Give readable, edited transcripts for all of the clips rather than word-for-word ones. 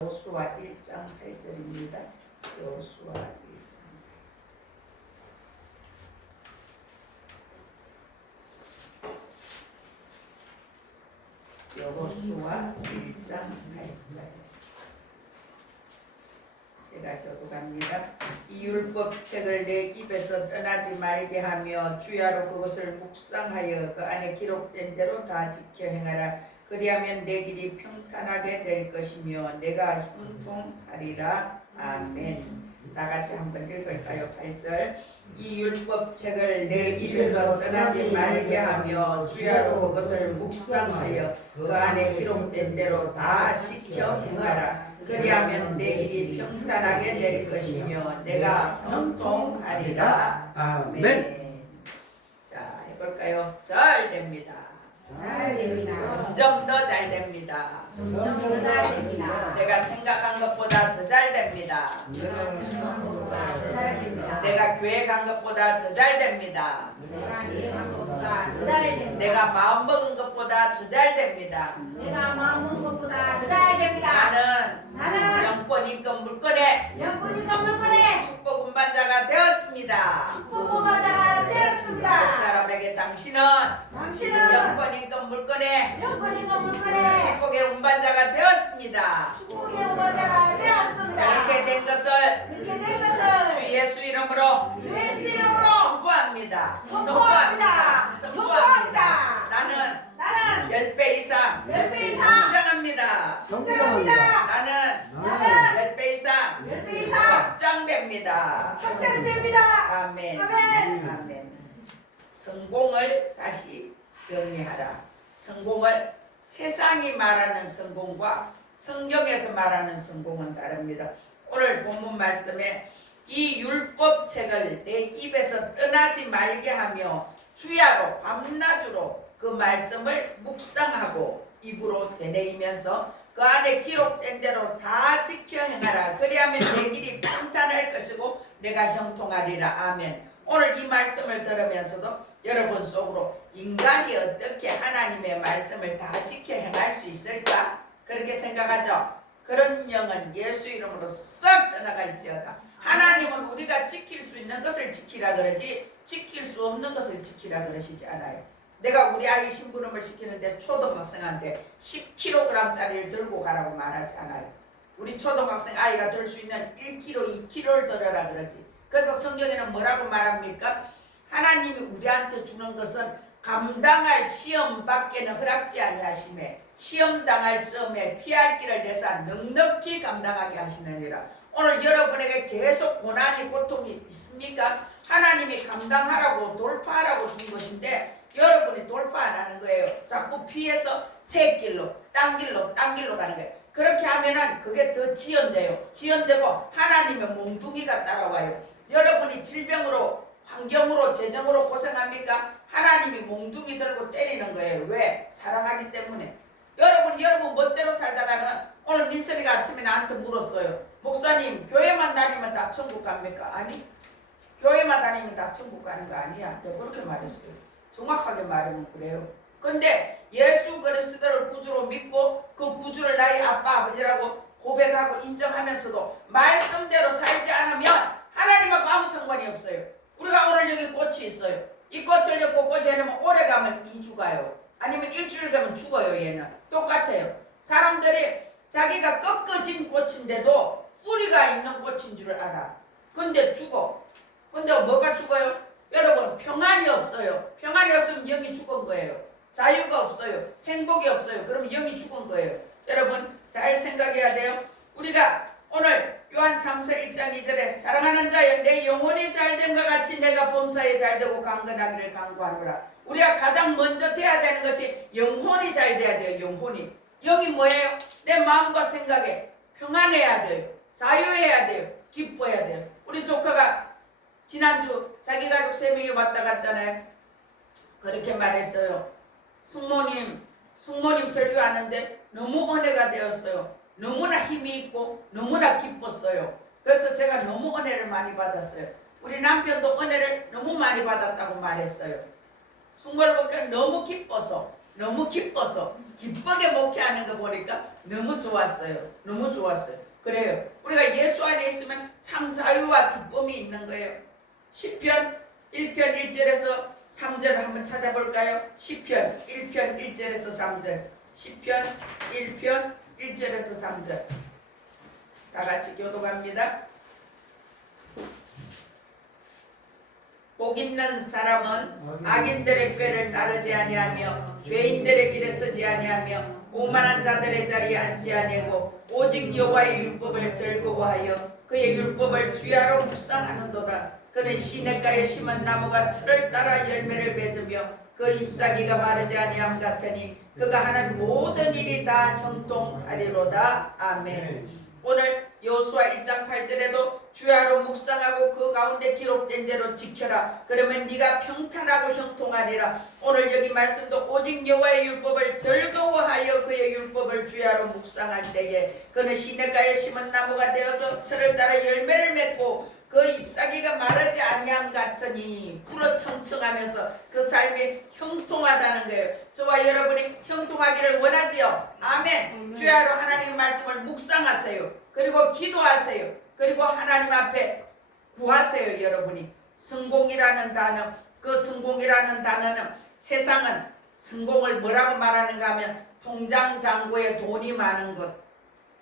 여호수아 1장 8절입니다. 여호수아 1장 8절. 여호수아 1장 8절. 제가 교독합니다. 이 율법책을 내 입에서 떠나지 말게 하며 주야로 그것을 묵상하여 그 안에 기록된 대로 다 지켜 행하라. 그리하면 내 길이 평탄하게 될 것이며 내가 형통하리라. 아멘. 다 같이 한번 읽을까요? 8절. 이 율법책을 내 입에서 떠나지 말게 하며 주야로 그것을 묵상하여 그 안에 기록된 대로 다 지켜 행하라. 그리하면 내 길이 평탄하게 될 것이며 내가 형통하리라. 아멘. 자, 해볼까요? 잘 됩니다. 잘 됩니다. 점점 더 잘 됩니다. 점점 더 잘 됩니다. 내가 생각한 것보다 더 잘 됩니다. 내가 생각한 것보다 더 잘 됩니다. 내가 계획한 것보다 더 잘 됩니다. 내가 계획한 것보다 더 잘 됩니다. 내가 마음먹은 것보다 더 잘 됩니다. 내가 마음먹은 것보다 더 잘 됩니다. 나는 영권 인권 물권의 영권이가 물건에 축복 운반자가 되었습니다. 축복받아가 옆 되었습니다. 사람에게 당신은 당신은 영권 인권 물권의 영권이가 물건에 축복의 운반자가 되었습니다. 축복의 받아가 되었습니다. 그렇게 된 것을 그렇게 된 것을 주 예수 이름으로 주 예수 이름으로 선포합니다. 선포합니다. 선포합니다. 나는 나는 10배 이상 10배 이상 성장합니다. 성장합니다. 나는 10배 이상 10배 이상 확장됩니다. 확장됩니다. 아멘. 아멘. 아멘. 성공을 다시 정의하라. 성공을 세상이 말하는 성공과 성경에서 말하는 성공은 다릅니다. 오늘 본문 말씀에 이 율법책을 내 입에서 떠나지 말게 하며 주야로 밤낮으로 그 말씀을 묵상하고 입으로 되뇌이면서 그 안에 기록된 대로 다 지켜 행하라. 그리하면 내 길이 평탄할 것이고 내가 형통하리라. 아멘. 오늘 이 말씀을 들으면서도 여러분 속으로 인간이 어떻게 하나님의 말씀을 다 지켜 행할 수 있을까? 그렇게 생각하죠? 그런 영은 예수 이름으로 싹 떠나갈지어다. 하나님은 우리가 지킬 수 있는 것을 지키라 그러지 지킬 수 없는 것을 지키라 그러시지 않아요. 내가 우리 아이 심부름을 시키는데 초등학생한테 10kg짜리를 들고 가라고 말하지 않아요. 우리 초등학생 아이가 들 수 있는 1kg, 2kg를 들어라 그러지. 그래서 성경에는 뭐라고 말합니까? 하나님이 우리한테 주는 것은 감당할 시험 밖에는 허락지 아니하시매 시험 당할 즈음에 피할 길을 내사 넉넉히 감당하게 하시느니라. 오늘 여러분에게 계속 고난이 고통이 있습니까? 하나님이 감당하라고 돌파하라고 준 것인데 여러분이 돌파 안 하는 거예요. 자꾸 피해서 새 길로 딴 길로 가는 거예요. 그렇게 하면은 그게 더 지연돼요. 지연되고 하나님의 몽둥이가 따라와요. 여러분이 질병으로 환경으로 재정으로 고생합니까? 하나님이 몽둥이 들고 때리는 거예요. 왜? 사랑하기 때문에. 여러분 멋대로 살다가는 오늘 민설이가 아침에 나한테 물었어요. 목사님 교회만 다니면 다 천국 갑니까? 아니, 교회만 다니면 다 천국 가는 거 아니야. 내가 그렇게 말했어요. 정확하게 말하면 그래요. 근데 예수 그리스도를 구주로 믿고 그 구주를 나의 아빠 아버지라고 고백하고 인정하면서도 말씀대로 살지 않으면 하나님하고 아무 상관이 없어요. 우리가 오늘 여기 꽃이 있어요. 이 꽃을 엮고 꽃이 해놓으면 오래 가면 2주 가요. 아니면 일주일 가면 죽어요. 얘는 똑같아요. 사람들이 자기가 꺾어진 꽃인데도 뿌리가 있는 꽃인 줄 알아. 근데 죽어. 근데 뭐가 죽어요? 여러분 평안이 없어요. 평안이 없으면 영이 죽은 거예요. 자유가 없어요. 행복이 없어요. 그러면 영이 죽은 거예요. 여러분 잘 생각해야 돼요. 우리가 오늘 요한 3서 1장 2절에 사랑하는 자여 내 영혼이 잘됨과 같이 내가 범사에 잘되고 강건하기를 간구하노라. 우리가 가장 먼저 돼야 되는 것이 영혼이 잘 돼야 돼요. 영혼이. 영이 뭐예요? 내 마음과 생각에 평안해야 돼요. 자유해야 돼요. 기뻐해야 돼요. 우리 조카가 지난주 자기 가족 3명이 왔다 갔잖아요. 그렇게 말했어요. 숙모님 설교하는데 너무 은혜가 되었어요. 너무나 힘이 있고 너무나 기뻤어요. 그래서 제가 너무 은혜를 많이 받았어요. 우리 남편도 은혜를 너무 많이 받았다고 말했어요. 숙모를 보니까 너무 기뻐서 너무 기뻐서 기쁘게 목회하는 거 보니까 너무 좋았어요. 너무 좋았어요. 그래요. 우리가 예수 안에 있으면 참 자유와 기쁨이 있는 거예요. 시편 1편 1절에서 3절 한번 찾아볼까요? 시편 1편 1절에서 3절. 시편 1편 1절에서 3절. 다 같이 교독합니다. 복 있는 사람은 악인들의 꾀를 따르지 아니하며 죄인들의 길에 서지 아니하며 오만한 자들의 자리에 앉지 아니하고 오직 여호와의 율법을 즐거워하여 그의 율법을 주야로 묵상하는도다. 그는 시냇가에 심은 나무가 틀을 따라 열매를 맺으며 그 잎사귀가 마르지 아니함 같으니 그가 하는 모든 일이 다 형통하리로다. 아멘. 오늘 여호수아 1장 8절에도 주야로 묵상하고 그 가운데 기록된 대로 지켜라. 그러면 네가 평탄하고 형통하리라. 오늘 여기 말씀도 오직 여호와의 율법을 즐거워하여 그의 율법을 주야로 묵상할 때에 그는 시냇가에 심은 나무가 되어서 철을 따라 열매를 맺고 그 잎사귀가 마르지 아니함 같으니 불어청청하면서 그 삶이 형통하다는 거예요. 저와 여러분이 형통하기를 원하지요. 아멘. 주야로 하나님의 말씀을 묵상하세요. 그리고 기도하세요. 그리고 하나님 앞에 구하세요. 여러분이 성공이라는 단어, 그 성공이라는 단어는 세상은 성공을 뭐라고 말하는가 하면 통장 잔고에 돈이 많은 것,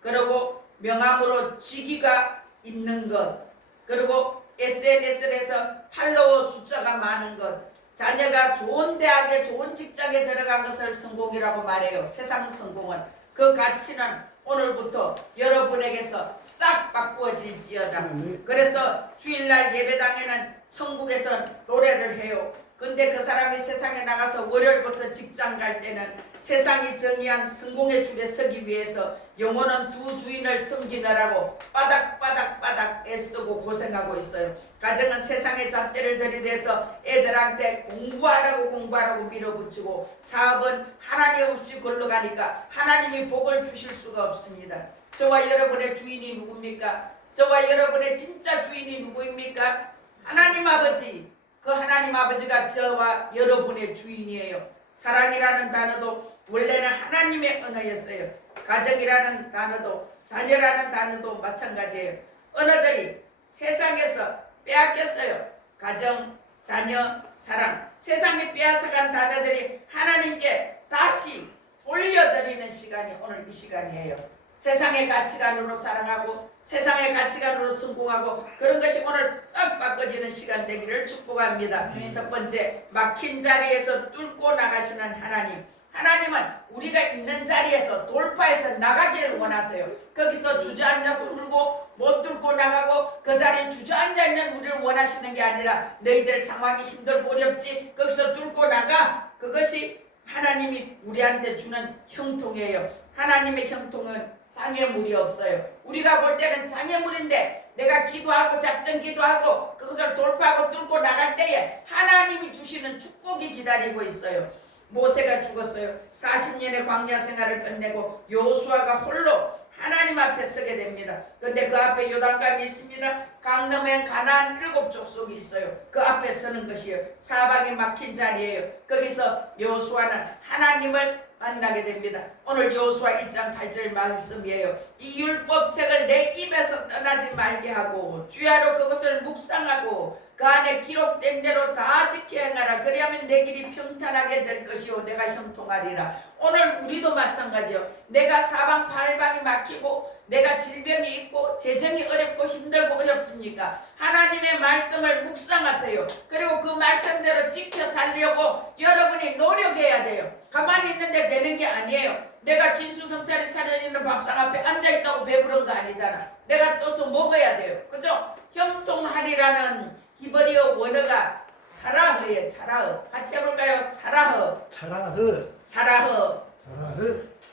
그리고 명함으로 직위가 있는 것, 그리고 SNS를 해서 팔로워 숫자가 많은 것, 자녀가 좋은 대학에 좋은 직장에 들어간 것을 성공이라고 말해요. 세상 성공은. 그 가치는 오늘부터 여러분에게서 싹 바꾸어질지어다. 그래서 주일날 예배당에는 천국에서 노래를 해요. 근데 그 사람이 세상에 나가서 월요일부터 직장 갈 때는 세상이 정의한 성공의 줄에 서기 위해서 영혼은 두 주인을 섬기느라고 바닥 애쓰고 고생하고 있어요. 가정은 세상의 잣대를 들이대서 애들한테 공부하라고 밀어붙이고, 사업은 하나님 없이 굴러가니까 하나님이 복을 주실 수가 없습니다. 저와 여러분의 주인이 누굽니까? 저와 여러분의 진짜 주인이 누구입니까? 하나님 아버지. 그 하나님 아버지가 저와 여러분의 주인이에요. 사랑이라는 단어도 원래는 하나님의 언어였어요. 가정이라는 단어도, 자녀라는 단어도 마찬가지예요. 언어들이 세상에서 빼앗겼어요. 가정, 자녀, 사랑. 세상에 빼앗아간 단어들이 하나님께 다시 돌려드리는 시간이 오늘 이 시간이에요. 세상의 가치관으로 사랑하고 세상의 가치관으로 성공하고 그런 것이 오늘 싹 바꿔지는 시간 되기를 축복합니다. 첫 번째, 막힌 자리에서 뚫고 나가시는 하나님. 하나님은 우리가 있는 자리에서 돌파해서 나가기를 원하세요. 거기서 주저앉아서 울고 못 뚫고 나가고 그 자리에 주저앉아 있는 우리를 원하시는 게 아니라 너희들 상황이 힘들고 어렵지 거기서 뚫고 나가. 그것이 하나님이 우리한테 주는 형통이에요. 하나님의 형통은 장애물이 없어요. 우리가 볼 때는 장애물인데 내가 기도하고 작전 기도하고 그것을 돌파하고 뚫고 나갈 때에 하나님이 주시는 축복이 기다리고 있어요. 모세가 죽었어요. 40년의 광야 생활을 끝내고 여호수아가 홀로 하나님 앞에 서게 됩니다. 그런데 그 앞에 요단강이 있습니다. 강넘엔 가나안 7 족속이 있어요. 그 앞에 서는 것이에요. 사방이 막힌 자리예요. 거기서 여호수아는 하나님을 만나게 됩니다. 오늘 여호수아 1장 8절 말씀이에요. 이 율법책을 내 입에서 떠나지 말게 하고 주야로 그것을 묵상하고 그 안에 기록된 대로 다 지켜 행하라. 그리하면 내 길이 평탄하게 될 것이요 내가 형통하리라. 오늘 우리도 마찬가지요. 내가 사방팔방이 막히고 내가 질병이 있고 재정이 어렵고 힘들고 어렵습니까? 하나님의 말씀을 묵상하세요. 그리고 그 말씀대로 지켜 살려고 여러분이 노력해야 돼요. 가만히 있는데 되는 게 아니에요. 내가 진수성찬이 차려지는 밥상 앞에 앉아있다고 배부른 거 아니잖아. 내가 떠서 먹어야 돼요. 그죠? 형통하리라는 히브리어 원어가 차라흐예요. 차라흐. 같이 해볼까요? 차라흐.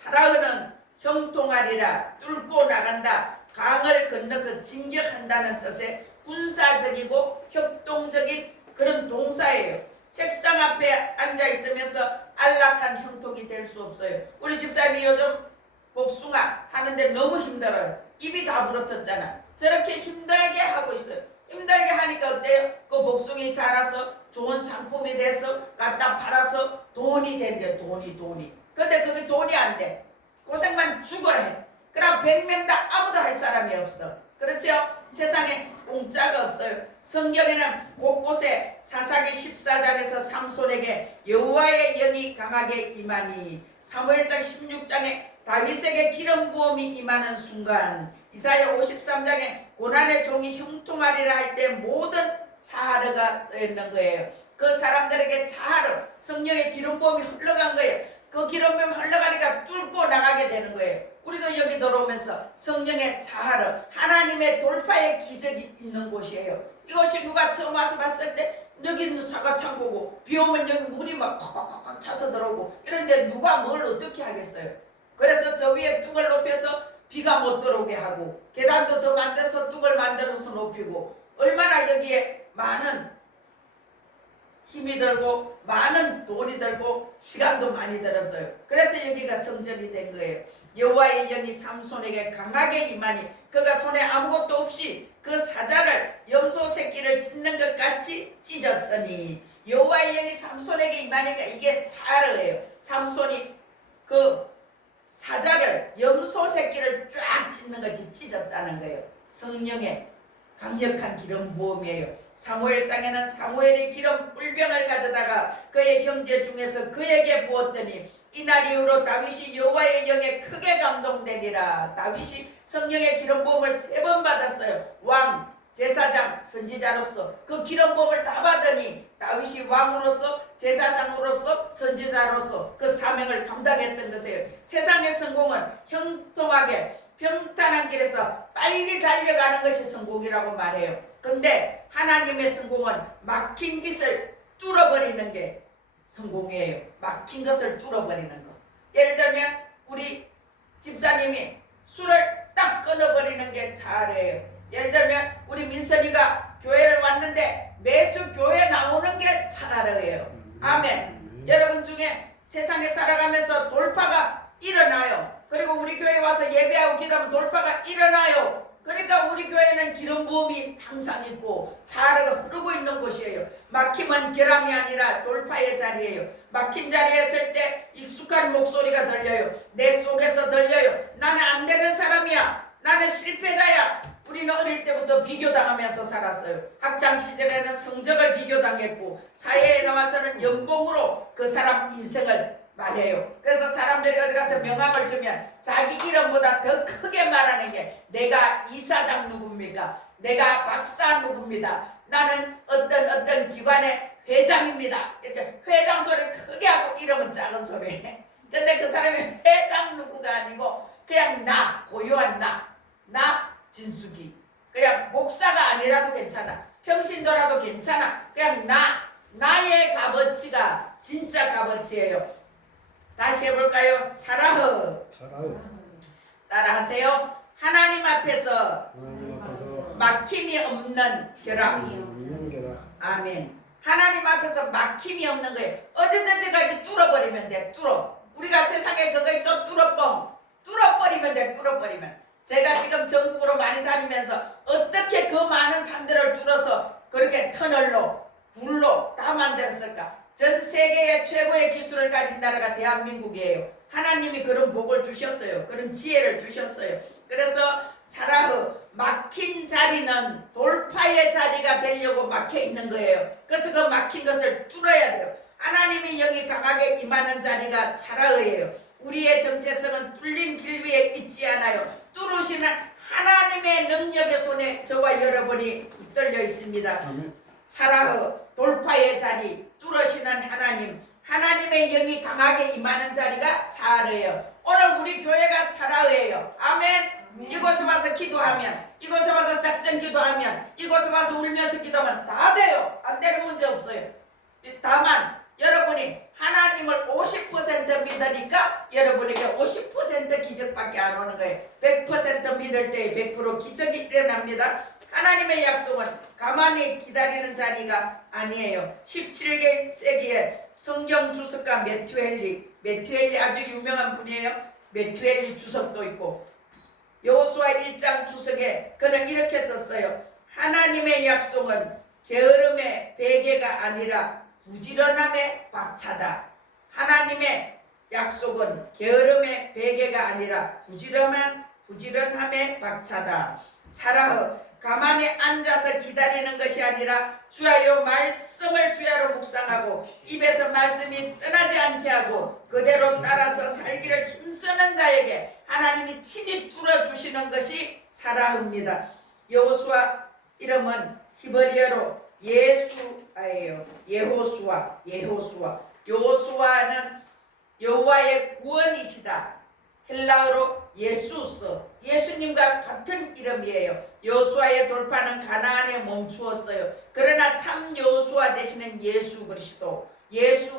차라흐는 형통하리라, 뚫고 나간다, 강을 건너서 진격한다는 뜻의 군사적이고 협동적인 그런 동사예요. 책상 앞에 앉아 있으면서 안락한 형통이 될 수 없어요. 우리 집사님이 요즘 복숭아 하는데 너무 힘들어요. 입이 다 물어뜯잖아. 저렇게 힘들게 하고 있어요. 힘들게 하니까 어때요? 그 복숭이 자라서 좋은 상품이 돼서 갖다 팔아서 돈이 된대. 돈이. 근데 그게 돈이 안 돼. 고생만 죽어라 해. 그럼 100명 다 아무도 할 사람이 없어. 그렇죠? 세상에 공짜가 없어요. 성경에는 곳곳에 사사기 14장에서 삼손에게 여호와의 영이 강하게 임하니, 사무엘상 16장에 다윗에게 기름 부음이 임하는 순간, 이사야 53장에 고난의 종이 형통하리라 할 때 모든 자하르가 쓰여있는 거예요. 그 사람들에게 자하르, 성령의 기름 부음이 흘러간 거예요. 그 기름 부음이 흘러가니까 뚫고 나가게 되는 거예요. 우리도 여기 들어오면서 성령의 자하르, 하나님의 돌파의 기적이 있는 곳이에요. 이것이 누가 처음 와서 봤을 때 여기는 사과 창고고 비 오면 여기 물이 막 콱콱콱 차서 들어오고 이런데 누가 뭘 어떻게 하겠어요. 그래서 저 위에 뚝을 높여서 비가 못 들어오게 하고 계단도 더 만들어서 뚝을 만들어서 높이고, 얼마나 여기에 많은 힘이 들고 많은 돈이 들고 시간도 많이 들었어요. 그래서 여기가 성전이 된 거예요. 여호와의 영이 삼손에게 강하게 임하니 그가 손에 아무것도 없이 그 사자를, 염소 새끼를 찢는 것 같이 찢었으니, 여호와의 영이 삼손에게 임하니까 이게 자르예요. 삼손이 그 사자를, 염소 새끼를 쫙 찢는 것이 찢었다는 거예요. 성령의 강력한 기름 부음이에요. 사무엘상에는 사무엘이 기름 꿀병을 가져다가 그의 형제 중에서 그에게 부었더니 이날 이후로 다윗이 여호와의 영에 크게 감동되리라. 다윗이 성령의 기름 부음을 3번 받았어요. 왕, 제사장, 선지자로서 그 기름 부음을 다 받으니 다윗이 왕으로서, 제사장으로서, 선지자로서 그 사명을 감당했던 것이에요. 세상의 성공은 형통하게 평탄한 길에서 빨리 달려가는 것이 성공이라고 말해요. 근데 하나님의 성공은 막힌 길을 뚫어버리는 게 성공이에요. 막힌 것을 뚫어버리는 거. 예를 들면 우리 집사님이 술을 딱 끊어버리는 게 자아래요. 예를 들면 우리 민선이가 교회를 왔는데 매주 교회 나오는 게 자아래요. 아멘. 여러분 중에 세상에 살아가면서 돌파가 일어나요. 그리고 우리 교회 와서 예배하고 기도하면 돌파가 일어나요. 그러니까 우리 교회는 기름 부음이 항상 있고 자아가 흐르고 있는 곳이에요. 막힘은 결함이 아니라 돌파의 자리예요. 막힌 자리에 있을 때 익숙한 목소리가 들려요. 내 속에서 들려요. 나는 안 되는 사람이야. 나는 실패자야. 우리는 어릴 때부터 비교당하면서 살았어요. 학창시절에는 성적을 비교당했고 사회에 나와서는 연봉으로 그 사람 인생을 말해요. 그래서 사람들이 어디 가서 명함을 주면 자기 이름보다 더 크게 말하는 게 내가 이사장 누굽니까? 내가 박사 누굽니다. 나는 어떤 기관의 회장입니다. 이렇게 회장 소리를 크게 하고 이름은 작은 소리. 근데 그 사람이 회장 누구가 아니고 그냥 나, 고요한 나 진숙이. 그냥 목사가 아니라도 괜찮아. 평신도라도 괜찮아. 그냥 나의 값어치가 진짜 값어치예요. 다시 해볼까요? 사라흐. 따라하세요. 하나님 앞에서 막힘이 없는 결함. 아멘. 하나님 앞에서 막힘이 없는 거예요. 어디든지까지 뚫어버리면 돼. 우리가 세상에 그거 있죠? 뚫어버리면 돼. 뚫어버리면. 제가 지금 전국으로 많이 다니면서 어떻게 그 많은 산들을 뚫어서 그렇게 터널로 굴로 다 만들었을까? 전 세계의 최고의 기술을 가진 나라가 대한민국이에요. 하나님이 그런 복을 주셨어요. 그런 지혜를 주셨어요. 그래서 사라흐, 막힌 자리는 돌파의 자리가 되려고 막혀 있는 거예요. 그래서 그 막힌 것을 뚫어야 돼요. 하나님의 영이 강하게 임하는 자리가 사라흐예요. 우리의 정체성은 뚫린 길 위에 있지 않아요. 뚫으시는 하나님의 능력의 손에 저와 여러분이 붙들려 있습니다. 사라흐, 돌파의 자리, 뚫으시는 하나님의 영이 강하게 임하는 자리가 사라흐예요. 오늘 우리 교회가 사라흐예요. 아멘. 이곳에 와서 기도하면, 이곳에 와서 작전 기도하면, 이곳에 와서 울면서 기도하면 다 돼요. 안 되는 문제 없어요. 다만 여러분이 하나님을 50% 믿으니까 여러분에게 50% 기적밖에 안 오는 거예요. 100% 믿을 때 100% 기적이 일어납니다. 하나님의 약속은 가만히 기다리는 자리가 아니에요. 17세기에 성경 주석가 메투엘리 아주 유명한 분이에요. 메투엘리 주석도 있고 여호수아 1장 주석에 그는 이렇게 썼어요. 하나님의 약속은 게으름의 베개가 아니라 부지런함의 박차다. 하나님의 약속은 게으름의 베개가 아니라 부지런함의 박차다. 사라흐 가만히 앉아서 기다리는 것이 아니라 주야여 말씀을 주야로 묵상하고 입에서 말씀이 떠나지 않게 하고 그대로 따라서 살기를 힘쓰는 자에게 하나님이 친히 뚫어주시는 것이 사라흐입니다. 여호수아 이름은 히브리어로 예수아예요. 여호수아는 여호와의 구원이시다. 헬라어로 예수스, 예수님과 같은 이름이에요. 여호수아의 돌파는 가나안에 멈추었어요. 그러나 참 여호수아 되시는 예수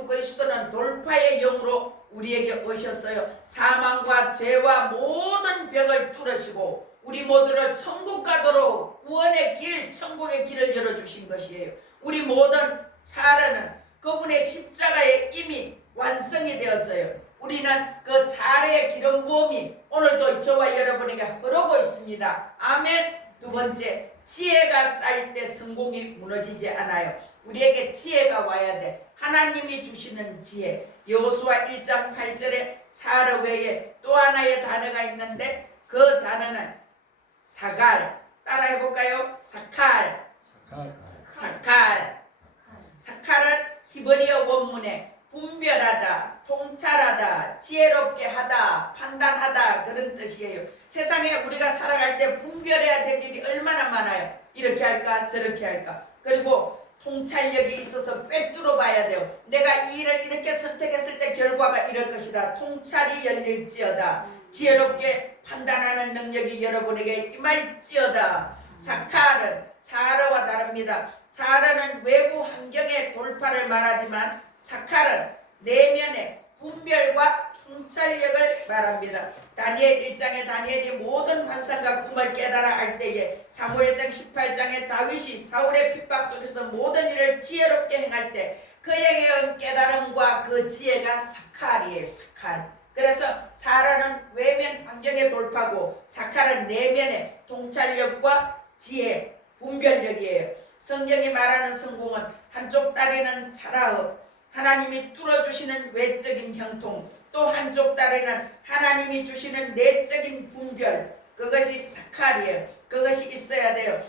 그리스도는 돌파의 영으로 우리에게 오셨어요. 사망과 죄와 모든 병을 뚫으시고 우리 모두를 천국 가도록 구원의 길, 천국의 길을 열어주신 것이에요. 우리 모든 자라는 그분의 십자가에 이미 완성이 되었어요. 우리는 그 자르의 기름 부음이 오늘도 저와 여러분에게 흐르고 있습니다. 아멘. 두 번째, 지혜가 쌓일 때 성공이 무너지지 않아요. 우리에게 지혜가 와야 돼. 하나님이 주시는 지혜. 여호수아 1장 8절에 사르 외에 또 하나의 단어가 있는데 그 단어는 사갈. 따라 해볼까요? 사칼은 히브리어 원문에 분별하다, 통찰하다, 지혜롭게 하다, 판단하다 그런 뜻이에요. 세상에 우리가 살아갈 때 분별해야 될 일이 얼마나 많아요. 이렇게 할까 저렇게 할까. 그리고 통찰력이 있어서 꿰뚫어 봐야 돼요. 내가 이 일을 이렇게 선택했을 때 결과가 이럴 것이다. 통찰이 열릴지어다. 지혜롭게 판단하는 능력이 여러분에게 임할지어다. 사칼은 사르와 다릅니다. 사르는 외부 환경의 돌파를 말하지만 사칼은 내면의 분별과 통찰력을 말합니다. 다니엘 1장에 다니엘이 모든 환상과 꿈을 깨달아 알 때에 사무엘상 18장에 다윗이 사울의 핍박 속에서 모든 일을 지혜롭게 행할 때 그에게 온 깨달음과 그 지혜가 사칼이에요. 사칼. 그래서 사르는 외면 환경의 돌파고 사칼은 내면의 통찰력과 지혜, 분별력이에요. 성경이 말하는 성공은 한쪽 다리는 사라흐, 하나님이 뚫어주시는 외적인 형통, 또 한쪽 다리는 하나님이 주시는 내적인 분별, 그것이 사칼이에요. 그것이 있어야 돼요.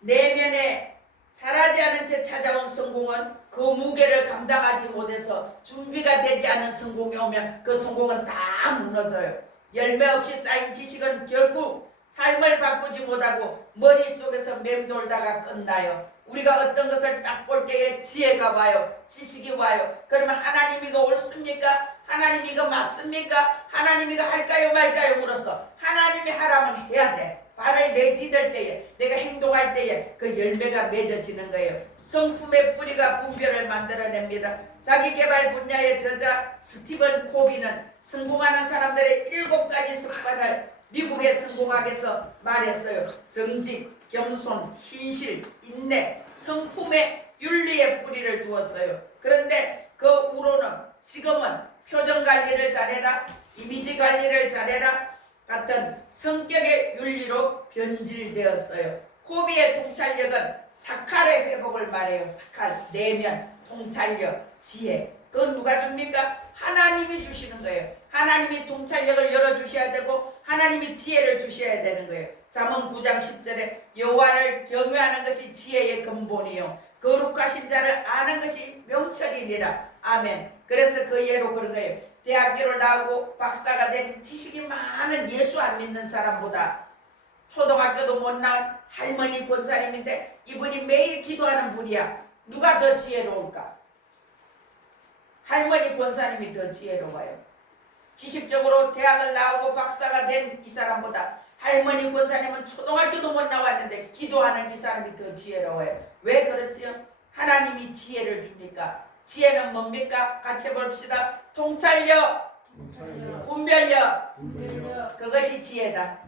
내면에 잘하지 않은 채 찾아온 성공은 그 무게를 감당하지 못해서 준비가 되지 않은 성공이 오면 그 성공은 다 무너져요. 열매 없이 쌓인 지식은 결국 삶을 바꾸지 못하고 머릿속에서 맴돌다가 끝나요. 우리가 어떤 것을 딱 볼 때에 지혜가 와요. 지식이 와요. 그러면 하나님 이거 옳습니까? 하나님 이거 맞습니까? 하나님 이거 할까요 말까요 물어서 하나님이 하라면 해야 돼. 발을 내디딜 때에 내가 행동할 때에 그 열매가 맺어지는 거예요. 성품의 뿌리가 분별을 만들어냅니다. 자기개발 분야의 저자 스티븐 코비는 성공하는 사람들의 7가지 습관을 미국의 성공학에서 말했어요. 정직, 겸손, 신실, 인내, 성품의 윤리의 뿌리를 두었어요. 그런데 그 우로는 지금은 표정 관리를 잘해라, 이미지 관리를 잘해라 같은 성격의 윤리로 변질되었어요. 코비의 통찰력은 사칼의 회복을 말해요. 사칼, 내면, 통찰력, 지혜. 그건 누가 줍니까? 하나님이 주시는 거예요. 하나님이 통찰력을 열어주셔야 되고 하나님이 지혜를 주셔야 되는 거예요. 잠언 9장 10절에 여호와를 경외하는 것이 지혜의 근본이요 거룩하신 자를 아는 것이 명철이니라. 아멘. 그래서 그 예로 그런 거예요. 대학교를 나오고 박사가 된 지식이 많은 예수 안 믿는 사람보다 초등학교도 못 나온 할머니 권사님인데 이분이 매일 기도하는 분이야. 누가 더 지혜로울까? 할머니 권사님이 더 지혜로워요. 지식적으로 대학을 나오고 박사가 된 이 사람보다 할머니 권사님은 초등학교도 못 나왔는데 기도하는 이 사람이 더 지혜로워요. 왜 그렇지요? 하나님이 지혜를 주니까. 지혜는 뭡니까? 같이 봅시다. 통찰력, 분별력. 그것이 지혜다.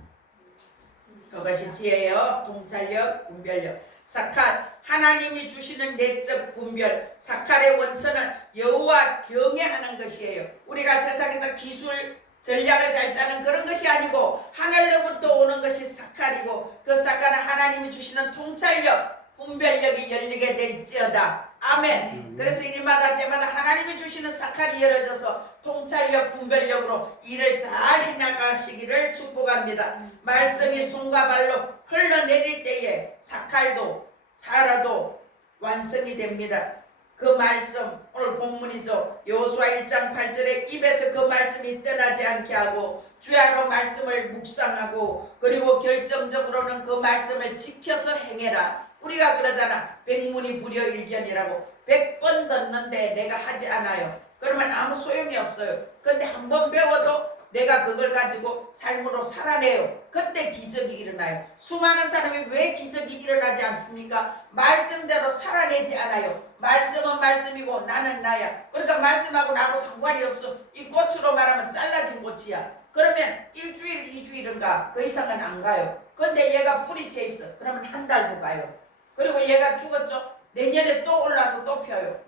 그것이 지혜요. 통찰력, 분별력. 사칼, 하나님이 주시는 내적 분별. 사칼의 원천은 여호와 경외하는 것이에요. 우리가 세상에서 기술, 전략을 잘 짜는 그런 것이 아니고 하늘로부터 오는 것이 사칼이고 그 사칼은 하나님이 주시는 통찰력, 분별력이 열리게 될지어다. 아멘. 그래서 일마다 때마다 하나님이 주시는 사칼이 열어져서 통찰력, 분별력으로 일을 잘 해나가시기를 축복합니다. 말씀이 손과 발로 흘러내릴 때에 사칼도 살아도 완성이 됩니다. 그 말씀 오늘 본문이죠. 여호수아 1장 8절에 입에서 그 말씀이 떠나지 않게 하고 주야로 말씀을 묵상하고 그리고 결정적으로는 그 말씀을 지켜서 행해라. 우리가 그러잖아. 백문이 불여일견이라고. 100번 듣는데 내가 하지 않아요. 그러면 아무 소용이 없어요. 근데 한 번 배워도 내가 그걸 가지고 삶으로 살아내요. 그때 기적이 일어나요. 수많은 사람이 왜 기적이 일어나지 않습니까? 말씀대로 살아내지 않아요. 말씀은 말씀이고 나는 나야. 그러니까 말씀하고 나하고 상관이 없어. 이 꽃으로 말하면 잘라진 꽃이야. 그러면 일주일, 이주일인가 그 이상은 안 가요. 근데 얘가 뿌리채 있어. 그러면 한 달도 가요. 그리고 얘가 죽었죠. 내년에 또 올라서 또 펴요.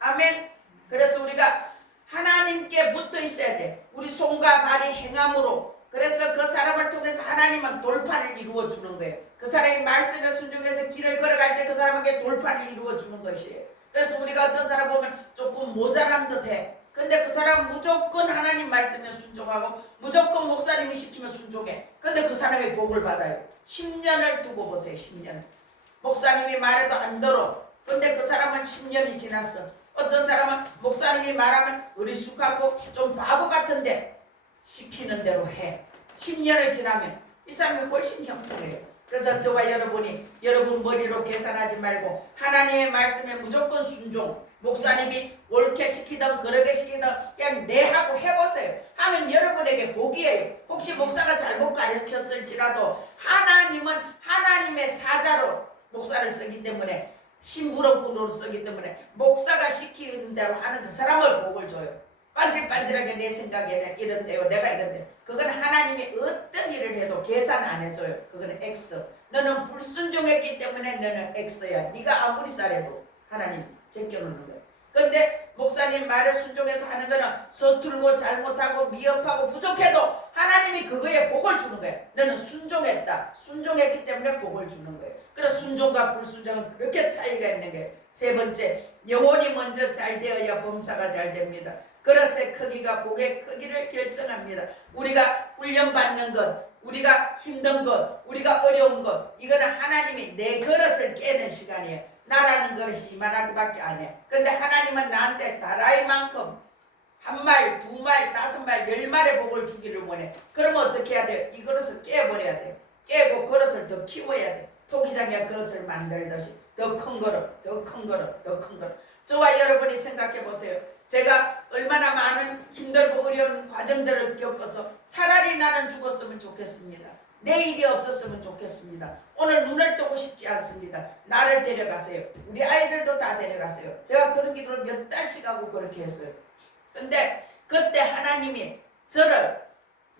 아멘. 그래서 우리가 하나님께 붙어 있어야 돼. 우리 손과 발이 행함으로. 그래서 그 사람을 통해서 하나님은 돌파를 이루어 주는 거예요. 그 사람이 말씀에 순종해서 길을 걸어갈 때 그 사람에게 돌파를 이루어 주는 것이에요. 그래서 우리가 어떤 사람 보면 조금 모자란 듯해. 근데 그 사람은 무조건 하나님 말씀에 순종하고 무조건 목사님이 시키면 순종해. 근데 그 사람이 복을 받아요. 10년을 두고 보세요. 10년. 목사님이 말해도 안 들어. 근데 그 사람은 10년이 지났어. 어떤 사람은 목사님이 말하면 어리숙하고 좀 바보 같은데 시키는 대로 해. 10년을 지나면 이 사람이 훨씬 형통해요. 그래서 저와 여러분이 여러분 머리로 계산하지 말고 하나님의 말씀에 무조건 순종. 목사님이 옳게 시키든 그러게 시키든 그냥 네 하고 해보세요. 하면 여러분에게 복이에요. 혹시 목사가 잘못 가르쳤을지라도 하나님은 하나님의 사자로 목사를 쓰기 때문에 심부름꾼으로 쓰기 때문에 목사가 시키는 대로 하는 그 사람을 복을 줘요. 반질반질하게 내 생각에는 이런데요 내가 이런데 그건 하나님이 어떤 일을 해도 계산 안 해줘요. 그거는 X. 너는 불순종했기 때문에 너는 X야. 네가 아무리 잘해도 하나님 제껴놓는 거예요. 근데 목사님 말에 순종해서 하는 거는 서툴고 잘못하고 미흡하고 부족해도 하나님이 그거에 복을 주는 거예요. 너는 순종했다. 순종했기 때문에 복을 주는 거예요. 그래서 순종과 불순종은 그렇게 차이가 있는 거예요. 세 번째, 영혼이 먼저 잘 되어야 범사가 잘 됩니다. 그릇의 크기가 복의 크기를 결정합니다. 우리가 훈련받는 것, 우리가 힘든 것, 우리가 어려운 것, 이거는 하나님이 내 그릇을 깨는 시간이에요. 나라는 그릇이 이만하게밖에 안 해. 근데 하나님은 나한테 다라이만큼 한 말, 두 말, 다섯 말, 10말의 복을 주기를 원해. 그러면 어떻게 해야 돼요? 이 그릇을 깨버려야 돼요. 깨고 그릇을 더 키워야 돼. 토기장에 그릇을 만들듯이 더 큰 그릇, 더 큰 그릇, 더 큰 그릇. 저와 여러분이 생각해 보세요. 제가 얼마나 많은 힘들고 어려운 과정들을 겪어서 차라리 나는 죽었으면 좋겠습니다. 내 일이 없었으면 좋겠습니다. 오늘 눈을 뜨고 싶지 않습니다. 나를 데려가세요. 우리 아이들도 다 데려가세요. 제가 그런 기도를 몇 달씩 하고 그렇게 했어요. 근데 그때 하나님이 저를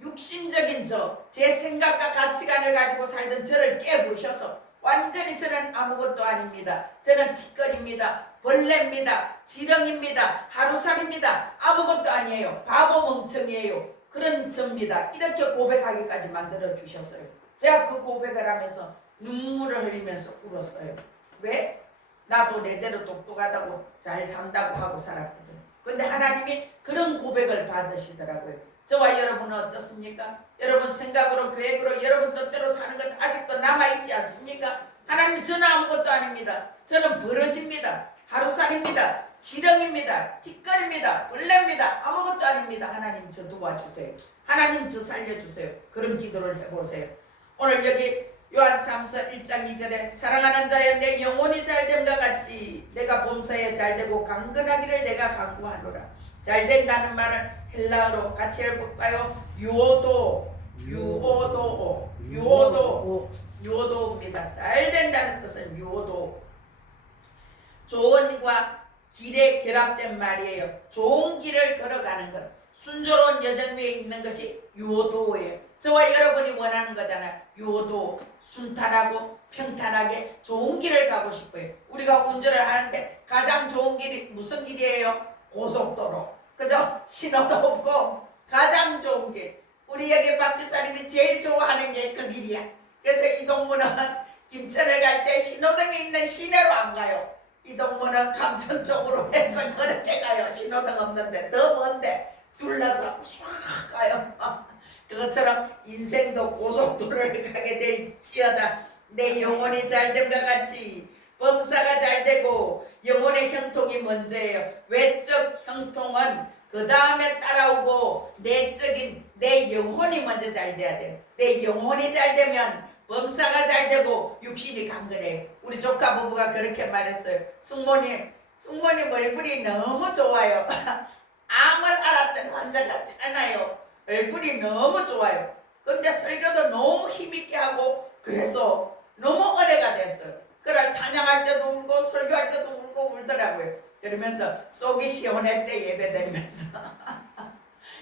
육신적인 제 생각과 가치관을 가지고 살던 저를 깨부셔서 완전히 저는 아무것도 아닙니다. 저는 티끌입니다. 벌레입니다. 지렁입니다. 하루살입니다. 아무것도 아니에요. 바보 멍청이에요. 그런 접니다. 이렇게 고백하기까지 만들어 주셨어요. 제가 그 고백을 하면서 눈물을 흘리면서 울었어요. 왜? 나도 내대로 똑똑하다고 잘 산다고 하고 살았거든. 근데 하나님이 그런 고백을 받으시더라고요. 저와 여러분은 어떻습니까? 여러분 생각으로 계획으로 여러분 뜻대로 사는 것 아직도 남아있지 않습니까? 하나님 저는 아무것도 아닙니다. 저는 벌어집니다. 하루살입니다. 지렁입니다. 티끌입니다. 벌레입니다. 아무것도 아닙니다. 하나님 저 도와주세요. 하나님 저 살려주세요. 그런 기도를 해보세요. 오늘 여기 요한 3서 1장 2절에 사랑하는 자여 내 영혼이 잘됨과 같이 내가 범사에 잘되고 강건하기를 내가 간구하노라. 잘된다는 말은 헬라어로 같이 해볼까요? 유오도입니다. 잘된다는 뜻은 유오도. 조언과 길에 결합된 말이에요. 좋은 길을 걸어가는 것. 순조로운 여정 위에 있는 것이 유오도예요. 저와 여러분이 원하는 거잖아요. 유오도, 순탄하고 평탄하게 좋은 길을 가고 싶어요. 우리가 운전을 하는데 가장 좋은 길이 무슨 길이에요? 고속도로. 그죠? 신호도 없고 가장 좋은 길. 우리 여기 박집사님이 제일 좋아하는 게 그 길이야. 그래서 이 동무는 김천을 갈 때 신호등이 있는 시내로 안 가요. 이 동무는 감천 쪽으로 해서 그렇게 가요. 신호등 없는데 더 먼데 둘러서 쫙 가요. 그것처럼 인생도 고속도로를 가게 될지어다. 내 영혼이 잘됨과 같이 범사가 잘되고 영혼의 형통이 먼저예요. 외적 형통은 그 다음에 따라오고 내적인 내 영혼이 먼저 잘 돼야 돼요. 내 영혼이 잘 되면 범사가 잘 되고 육신이 강건해요. 우리 조카 부부가 그렇게 말했어요. 숙모님 얼굴이 너무 좋아요. 암을 앓았던 환자 같지 않아요. 얼굴이 너무 좋아요. 근데 설교도 너무 힘있게 하고 그래서 너무 은혜가 됐어요. 그래 찬양할 때도 울고 설교할 때도 울고 울더라고요. 그러면서 속이 시원했대 예배드리면서.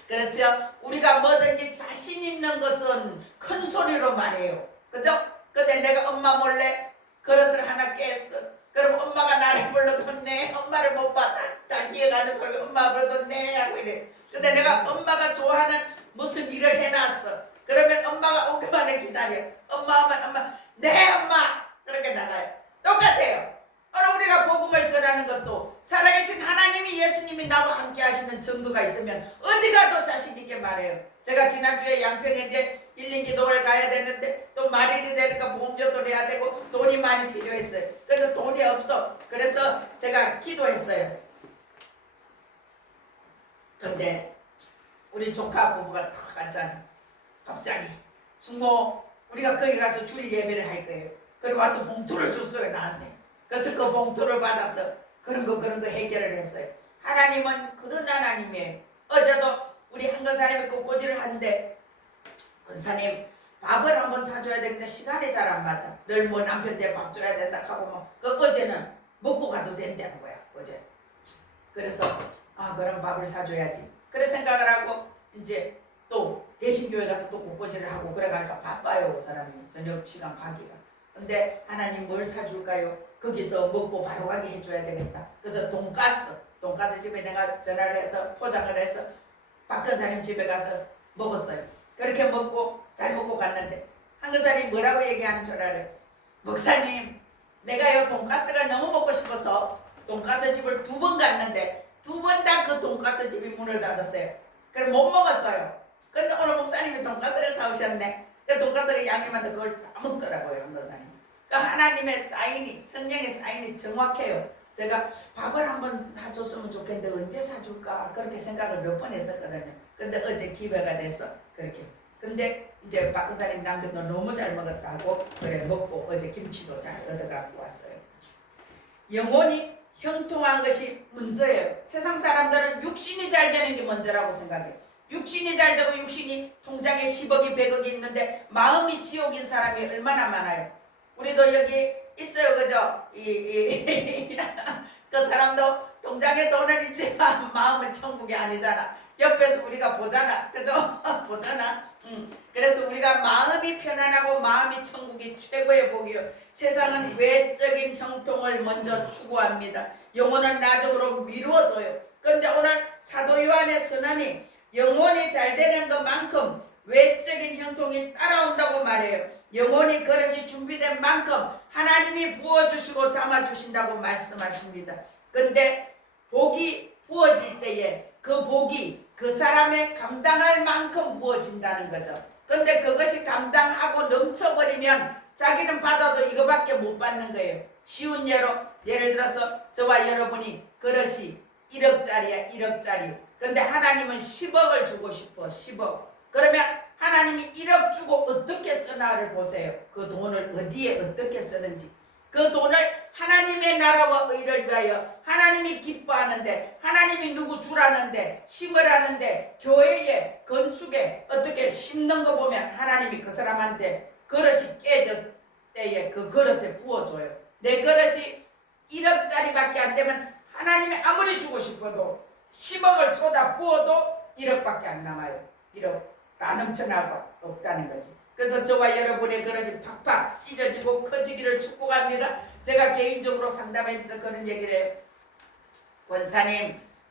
그렇죠? 우리가 뭐든지 자신 있는 것은 큰 소리로 말해요. 그죠? 근데 내가 엄마 몰래 그릇을 하나 깼어. 그럼 엄마가 나를 불러도 네 엄마를 못 봐. 딱 기어가는 소리 엄마 불러도 네 하고 이래. 근데 내가 엄마가 좋아하는 무슨 일을 해놨어. 그러면 엄마가 오기만을 기다려. 엄마 하면 엄마 네 엄마 그렇게 나가요. 똑같아요. 오늘 우리가 복음을 전하는 것도 살아계신 하나님이 예수님이 나와 함께 하시는 증거가 있으면 어디 가도 자신 있게 말해요. 제가 지난주에 양평에 이제 힐링 기도를 가야 되는데 또 말일이 되니까 보험료도 내야 되고 돈이 많이 필요했어요. 그래서 돈이 없어. 그래서 제가 기도했어요. 근데 우리 조카 부부가 탁 앉잖아. 갑자기 숙모 우리가 거기 가서 주일 예배를 할 거예요. 그리고 와서 봉투를 줬어요 나한테. 그래서 그 봉투를 받아서 그런 거 해결을 했어요. 하나님은 그런 하나님이에요. 어제도 우리 한근사님이 꽃꽂이를 하는데 근사님 밥을 한번 사줘야 되는데 시간이 잘 안 맞아. 늘 뭐 남편한테 밥 줘야 된다 하고 뭐 그 어제는 먹고 가도 된다는 거야 어제. 그래서 그럼 밥을 사줘야지. 그래 생각을 하고 이제 또 대신교회 가서 또 꽃꽂이를 하고 그래 가니까 바빠요 그 사람이 저녁 시간 가기가. 근데 하나님 뭘 사줄까요? 거기서 먹고 바로 가게 해줘야 되겠다. 그래서 돈가스 집에 내가 전화를 해서 포장을 해서 박근사님 집에 가서 먹었어요. 그렇게 먹고 잘 먹고 갔는데 한근사님 뭐라고 얘기하는 줄 알아요? 목사님 내가요 돈가스가 너무 먹고 싶어서 돈가스 집을 2번 갔는데 2번 다 그 돈가스 집이 문을 닫았어요. 그래서 못 먹었어요. 근데 오늘 목사님이 돈가스를 사오셨네. 그 돈가스를 양념한데 그걸 다 먹더라고요 한근사님. 그러니까 하나님의 사인이 성령의 사인이 정확해요. 제가 밥을 한번 사줬으면 좋겠는데 언제 사줄까 그렇게 생각을 몇 번 했었거든요. 근데 어제 기회가 돼서 그렇게. 근데 이제 박근사님 남편도 너무 잘 먹었다고 그래 먹고 어제 김치도 잘 얻어갖고 왔어요. 영혼이 형통한 것이 먼저예요. 세상 사람들은 육신이 잘 되는 게 먼저라고 생각해요. 육신이 잘 되고 육신이 통장에 10억이 100억이 있는데 마음이 지옥인 사람이 얼마나 많아요. 우리도 여기 있어요. 그죠? 그 사람도 통장에 돈은 있지만 마음은 천국이 아니잖아. 옆에서 우리가 보잖아. 그죠? 보잖아. 그래서 우리가 마음이 편안하고 마음이 천국이 최고의 복이요. 세상은 외적인 형통을 먼저 추구합니다. 영혼은 나중으로 미루어둬요. 그런데 오늘 사도 요한의 선언이 영혼이 잘 되는 것만큼 외적인 형통이 따라온다고 말해요. 영혼이 그릇이 준비된 만큼 하나님이 부어주시고 담아주신다고 말씀하십니다. 근데 복이 부어질 때에 그 복이 그 사람의 감당할 만큼 부어진다는 거죠. 근데 그것이 감당하고 넘쳐버리면 자기는 받아도 이거밖에 못 받는 거예요. 쉬운 예를 들어서 저와 여러분이 그릇이 1억짜리야 1억짜리. 근데 하나님은 10억을 주고 싶어 10억. 그러면 하나님이 1억 주고 어떻게 쓰나를 보세요. 그 돈을 어디에 어떻게 쓰는지. 그 돈을 하나님의 나라와 의를 위하여 하나님이 기뻐하는데 하나님이 누구 주라는데 심으라는데 교회에 건축에 어떻게 심는 거 보면 하나님이 그 사람한테 그릇이 깨졌을 때에 그 그릇에 부어줘요. 내 그릇이 1억짜리밖에 안 되면 하나님이 아무리 주고 싶어도 10억을 쏟아 부어도 1억밖에 안 남아요. 1억 다 넘쳐나고 없다는 거지. 그래서 저와 여러분의 그릇이 팍팍 찢어지고 커지기를 축복합니다. 제가 개인적으로 상담했던 그런 얘기를 해요.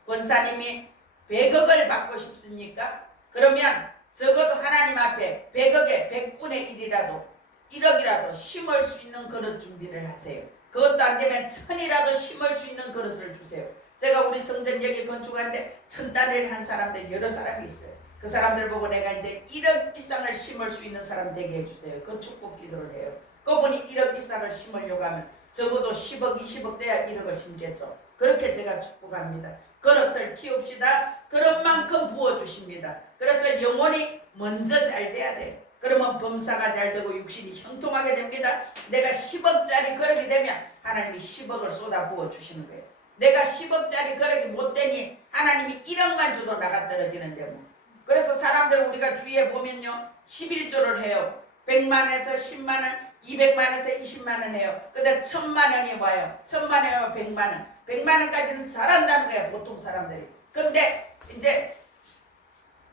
권사님이 100억을 받고 싶습니까? 그러면 적어도 하나님 앞에 100억에 100분의 1이라도 1억이라도 심을 수 있는 그릇 준비를 하세요. 그것도 안 되면 천이라도 심을 수 있는 그릇을 주세요. 제가 우리 성전 여기 건축하는데 1000단을 한 사람들 여러 사람이 있어요. 그 사람들 보고 내가 이제 1억 이상을 심을 수 있는 사람 되게 해주세요. 그 축복 기도를 해요. 그분이 1억 이상을 심으려고 하면 적어도 10억 20억 돼야 1억을 심겠죠. 그렇게 제가 축복합니다. 그릇을 키웁시다. 그릇만큼 부어주십니다. 그래서 영혼이 먼저 잘 돼야 돼. 그러면 범사가 잘 되고 육신이 형통하게 됩니다. 내가 10억짜리 그릇이 되면 하나님이 10억을 쏟아 부어주시는 거예요. 내가 10억짜리 그릇이 못 되니 하나님이 1억만 줘도 나가 떨어지는데 뭐. 그래서 사람들 우리가 주위에 보면요 11조를 해요. 100만에서 10만원, 200만에서 20만원 해요. 근데 1000만원이 와요. 1000만원이 100만원. 100만원까지는 잘한다는 거야 보통 사람들이. 근데 이제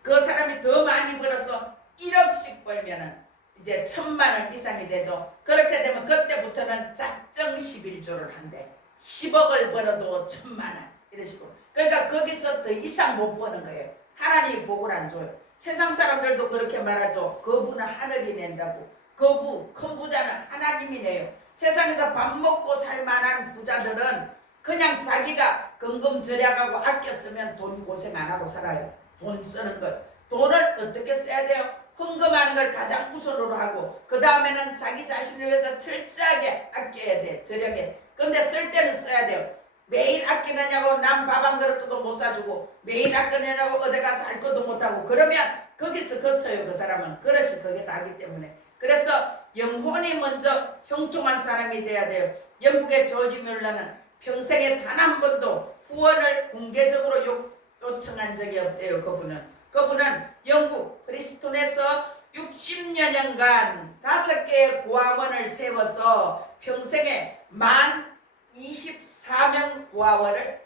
그 사람이 더 많이 벌어서 1억씩 벌면은 이제 1000만원 이상이 되죠. 그렇게 되면 그때부터는 작정 11조를 한대. 10억을 벌어도 1000만원 이런 식으로. 그러니까 거기서 더 이상 못 버는 거예요. 하나님이 복을 안 줘요. 세상 사람들도 그렇게 말하죠. 거부는 하늘이 낸다고. 거부, 큰 부자는 하나님이 내요. 세상에서 밥 먹고 살 만한 부자들은 그냥 자기가 건금절약하고 아껴 쓰면 돈 고생 안 하고 살아요. 돈 쓰는 것. 돈을 어떻게 써야 돼요? 헌금하는 걸 가장 우선으로 하고 그 다음에는 자기 자신을 위해서 철저하게 아껴야 돼. 절약해. 근데 쓸 때는 써야 돼요. 매일 아끼느냐고 남 밥 한 그릇도 못 사주고 매일 아끼느냐고 어디 가서 할 것도 못하고 그러면 거기서 거쳐요. 그 사람은 그릇이 그게 다기 때문에. 그래서 영혼이 먼저 형통한 사람이 돼야 돼요. 영국의 조지 뮬러는 평생에 단 한 번도 후원을 공개적으로 요청한 적이 없대요. 그분은 영국 프리스톤에서 60여 년간 5개의 고아원을 세워서 평생에 24명 고아원을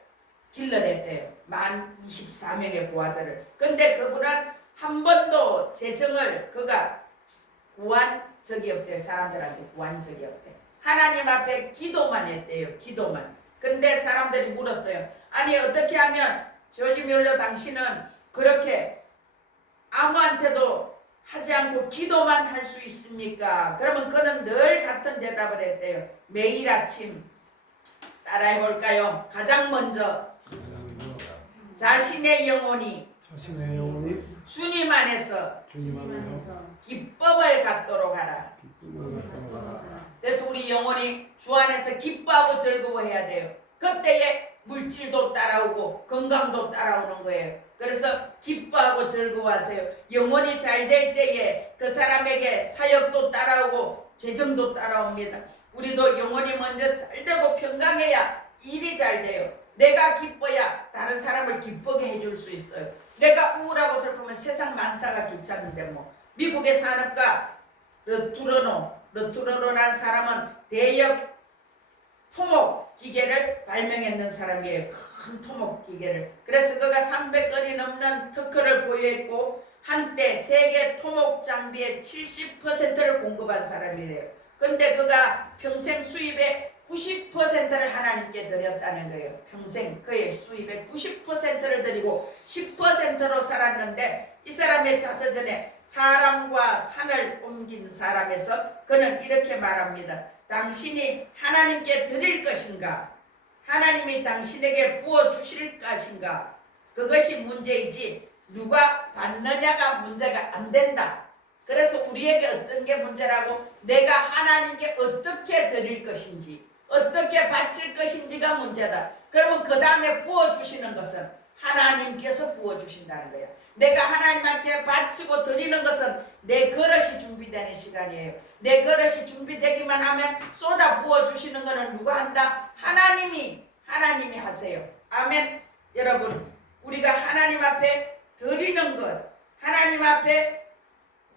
길러냈대요. 24명의 고아들을. 근데 그분은 한 번도 재정을 그가 구한 적이 없대요. 사람들한테 구한 적이 없대요. 하나님 앞에 기도만 했대요. 기도만. 근데 사람들이 물었어요. 아니 어떻게 하면 조지 뮬러 당신은 그렇게 아무한테도 하지 않고 기도만 할 수 있습니까? 그러면 그는 늘 같은 대답을 했대요. 매일 아침 따라해 볼까요? 가장 먼저 자신의 영혼이 주님 안에서 기쁨을 갖도록 하라. 그래서 우리 영혼이 주 안에서 기뻐하고 즐거워해야 돼요. 그때에 물질도 따라오고 건강도 따라오는 거예요. 그래서 기뻐하고 즐거워하세요. 영혼이 잘 될 때에 그 사람에게 사역도 따라오고 재정도 따라옵니다. 우리도 영혼이 먼저 잘 되고 평강해야 일이 잘 돼요. 내가 기뻐야 다른 사람을 기쁘게 해줄 수 있어요. 내가 우울하고 슬프면 세상 만사가 귀찮은데 뭐. 미국의 산업가 르투르노란 사람은 대역 토목 기계를 발명했는 사람이에요. 큰 토목 기계를. 그래서 그가 300건이 넘는 특허를 보유했고 한때 세계 토목 장비의 70%를 공급한 사람이래요. 근데 그가 평생 수입의 90%를 하나님께 드렸다는 거예요. 평생 그의 수입의 90%를 드리고 10%로 살았는데 이 사람의 자서전에 사람과 산을 옮긴 사람에서 그는 이렇게 말합니다. 당신이 하나님께 드릴 것인가? 하나님이 당신에게 부어주실 것인가? 그것이 문제이지 누가 받느냐가 문제가 안 된다. 그래서 우리에게 어떤 게 문제라고? 내가 하나님께 어떻게 드릴 것인지 어떻게 바칠 것인지가 문제다. 그러면 그 다음에 부어주시는 것은 하나님께서 부어주신다는 거야. 내가 하나님한테 바치고 드리는 것은 내 그릇이 준비되는 시간이에요. 내 그릇이 준비되기만 하면 쏟아 부어주시는 것은 누가 한다? 하나님이 하세요. 아멘. 여러분 우리가 하나님 앞에 드리는 것 하나님 앞에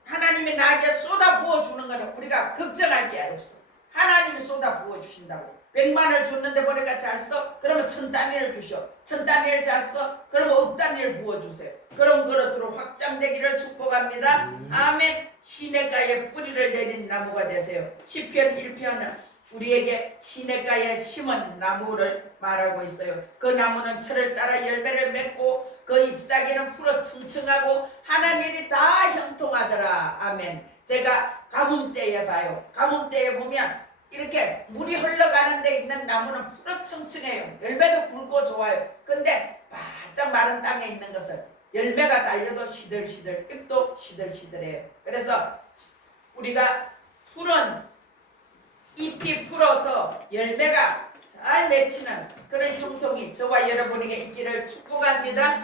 하나님이 나에게 쏟아 부어주는 것은 우리가 걱정할 게 없어. 하나님이 쏟아 부어주신다고. 100만을 줬는데 보니까 잘 써? 그러면 1000단위를 주셔. 1000단위를 잘 써? 그러면 억단위를 부어주세요. 그런 그릇으로 확장되기를 축복합니다. 아멘. 시냇가에 뿌리를 내린 나무가 되세요. 시편 1편은 우리에게 시냇가에 심은 나무를 말하고 있어요. 그 나무는 철을 따라 열매를 맺고 그 잎사귀는 풀어 청청하고 하는 일이 다 형통하더라. 아멘. 제가 가뭄 때에 봐요. 가뭄 때에 보면 이렇게 물이 흘러가는 데 있는 나무는 푸르청청해요. 열매도 굵고 좋아요. 근데 바짝 마른 땅에 있는 것은 열매가 달려도 시들시들, 잎도 시들시들해요. 그래서 우리가 푸른 잎이 풀어서 열매가 잘 맺히는 그런 형통이 저와 여러분에게 있기를 축복합니다.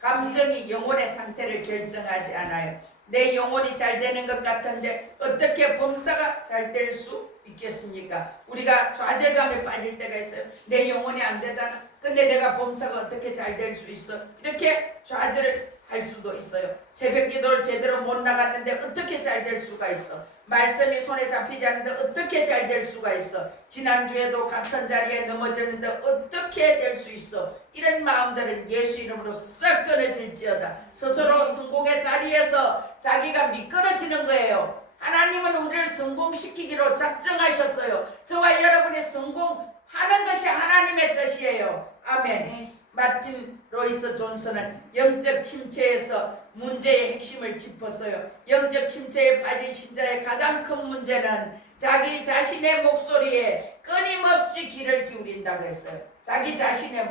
감정이 영혼의 상태를 결정하지 않아요. 내 영혼이 잘 되는 것 같은데 어떻게 범사가 잘 될 수 있겠습니까? 우리가 좌절감에 빠질 때가 있어요. 내 영혼이 안 되잖아. 근데 내가 범사가 어떻게 잘 될 수 있어? 이렇게 좌절을 할 수도 있어요. 새벽 기도를 제대로 못 나갔는데 어떻게 잘 될 수가 있어? 말씀이 손에 잡히지 않는데 어떻게 잘 될 수가 있어? 지난주에도 같은 자리에 넘어졌는데 어떻게 될 수 있어? 이런 마음들은 예수 이름으로 싹 끊어질지어다. 스스로 성공의 자리에서 자기가 미끄러지는 거예요. 하나님은 우리를 성공시키기로 작정하셨어요. 저와 여러분이 성공하는 것이 하나님의 뜻이에요. 아멘. 마틴 로이스 존슨은 영적 침체에서 문제의 핵심을 짚었어요. 영적 침체에 빠진 신자의 가장 큰 문제는 자기 자신의 목소리에 끊임없이 귀를 기울인다고 했어요. 자기 자신의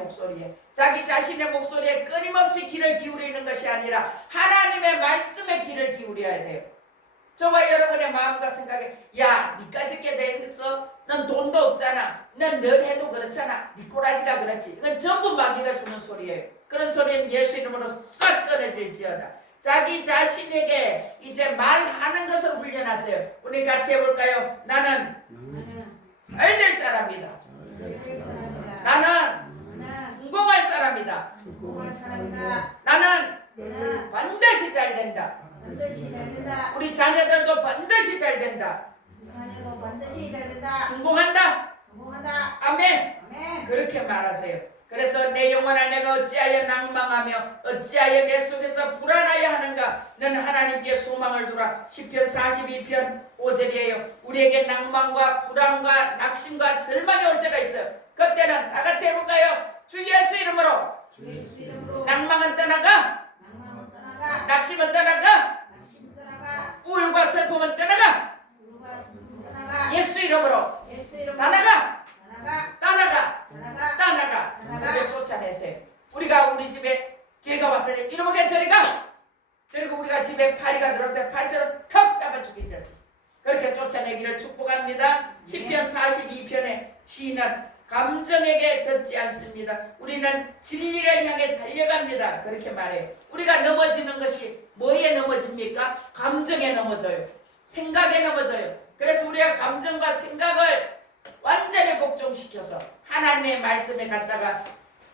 목소리에 끊임없이 귀를 기울이는 것이 아니라 하나님의 말씀에 귀를 기울여야 돼요. 저와 여러분의 마음과 생각에 야, 니까지 게 되겠어? 넌 돈도 없잖아. 넌 늘 해도 그렇잖아. 니 꼬라지가 그렇지. 이건 전부 마귀가 주는 소리예요. 그런 소리는 예수 이름으로 싹 끊어질지어다. 자기 자신에게 이제 말하는 것을 훈련하세요. 우리 같이 해볼까요? 나는 잘 될 사람이다. 나는 성공할 사람이다. 나는 반드시 잘 된다. 우리 자녀들도 반드시 잘 된다. 성공한다. 아멘. 그렇게 말하세요. 그래서 내 영혼아 내가 어찌하여 낭망하며 어찌하여 내 속에서 불안하여 하는가? 너는 하나님께 소망을 두라. 시편 42편 5절이에요. 우리에게 낭만과 불안과 낙심과 절망이 올 때가 있어요. 그때는 다 같이 해볼까요? 주 예수 이름으로 낭망은 떠나가, 낙심은 떠나가, 우울과 슬픔은 떠나가, 예수 이름으로 떠나가, 그렇게 쫓아내세요. 우리가 우리 집에 개가 왔을 때 이놈의 저리가, 그리고 우리가 집에 파리가 들어서 파리처럼 턱 잡아 죽이죠. 그렇게 쫓아내기를 축복합니다. 시편 42편의 시인은 감정에게 듣지 않습니다. 우리는 진리를 향해 달려갑니다. 그렇게 말해요. 우리가 넘어지는 것이 뭐에 넘어집니까? 감정에 넘어져요. 생각에 넘어져요. 그래서 우리가 감정과 생각을 완전히 복종시켜서 하나님의 말씀에 갖다가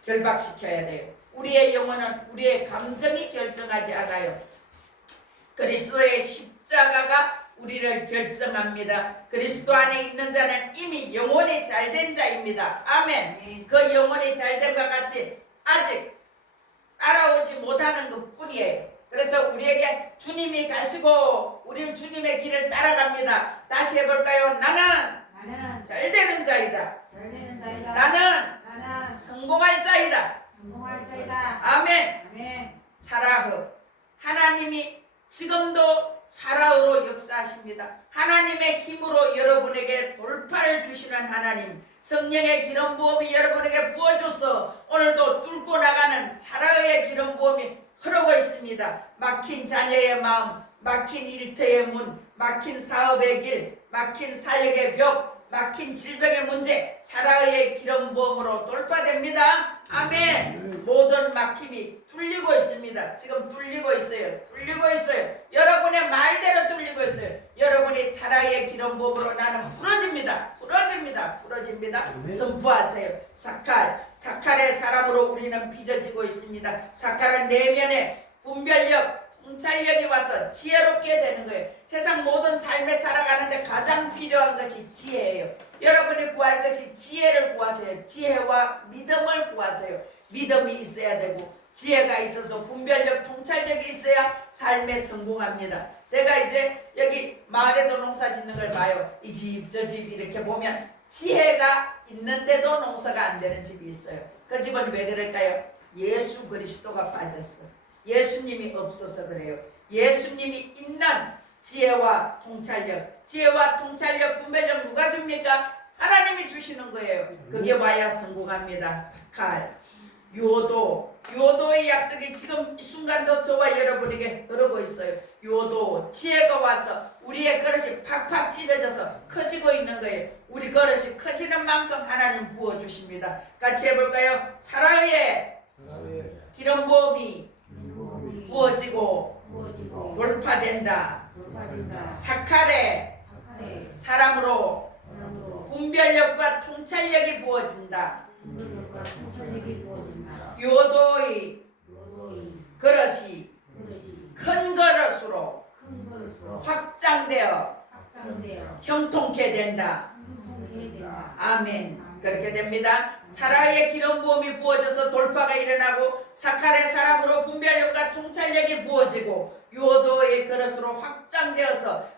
결박시켜야 돼요. 우리의 영혼은 우리의 감정이 결정하지 않아요. 그리스도의 십자가가 우리를 결정합니다. 그리스도 안에 있는 자는 이미 영혼이 잘된 자입니다. 아멘. 그 영혼이 잘된과 같이 아직 따라오지 못하는 것 뿐이에요. 그래서 우리에게 주님이 가시고 우리는 주님의 길을 따라갑니다. 다시 해볼까요? 나는 잘되는 자이다. 나는 성공할 자이다. 아멘. 사라흐. 하나님이 지금도 사라흐로 역사하십니다. 하나님의 힘으로 여러분에게 돌파를 주시는 하나님, 성령의 기름 부음이 여러분에게 부어줘서 오늘도 뚫고 나가는 사라흐의 기름 부음이 흐르고 있습니다. 막힌 자녀의 마음, 막힌 일터의 문, 막힌 사업의 길, 막힌 사역의 벽, 막힌 질병의 문제, 사라의 기름 부음으로 돌파됩니다. 아멘. 모든 막힘이 뚫리고 있습니다. 지금 뚫리고 있어요. 여러분의 말대로 뚫리고 있어요. 여러분이 사라의 기름 부음으로 나는 부러집니다. 선포하세요. 사칼의 사람으로 우리는 빚어지고 있습니다. 사칼은 내면에 분별력, 통찰력이 와서 지혜롭게 되는 거예요. 세상 모든 삶을 살아가는데 가장 필요한 것이 지혜예요. 여러분이 구할 것이 지혜를 구하세요. 지혜와 믿음을 구하세요. 믿음이 있어야 되고 지혜가 있어서 분별력, 통찰력이 있어야 삶에 성공합니다. 제가 이제 여기 마을에도 농사 짓는 걸 봐요. 이 집, 저 집 이렇게 보면 지혜가 있는데도 농사가 안 되는 집이 있어요. 그 집은 왜 그럴까요? 예수 그리스도가 빠졌어. 예수님이 없어서 그래요. 예수님이 있는 지혜와 통찰력, 분별력 누가 아닙니까? 하나님이 주시는 거예요. 그게 와야 성공합니다. 사칼, 요도의 약속이 지금 이 순간도 저와 여러분에게 흐르고 있어요. 요도, 지혜가 와서 우리의 그릇이 팍팍 찢어져서 커지고 있는 거예요. 우리 그릇이 커지는 만큼 하나님 부어주십니다. 같이 해볼까요? 사라의 기름 부음이 부어지고 돌파된다. 사칼의 사람으로 분별력과 통찰력이 부어진다. 요도의 그릇이 큰 그릇으로 확장되어 형통케 된다. 아멘. 그렇게 됩니다. 사라의 기름 부음이 부어져서 돌파가 일어나고 사칼의 사람으로 분별력과 통찰력이 부어지고 요도의 그릇으로 확장되어서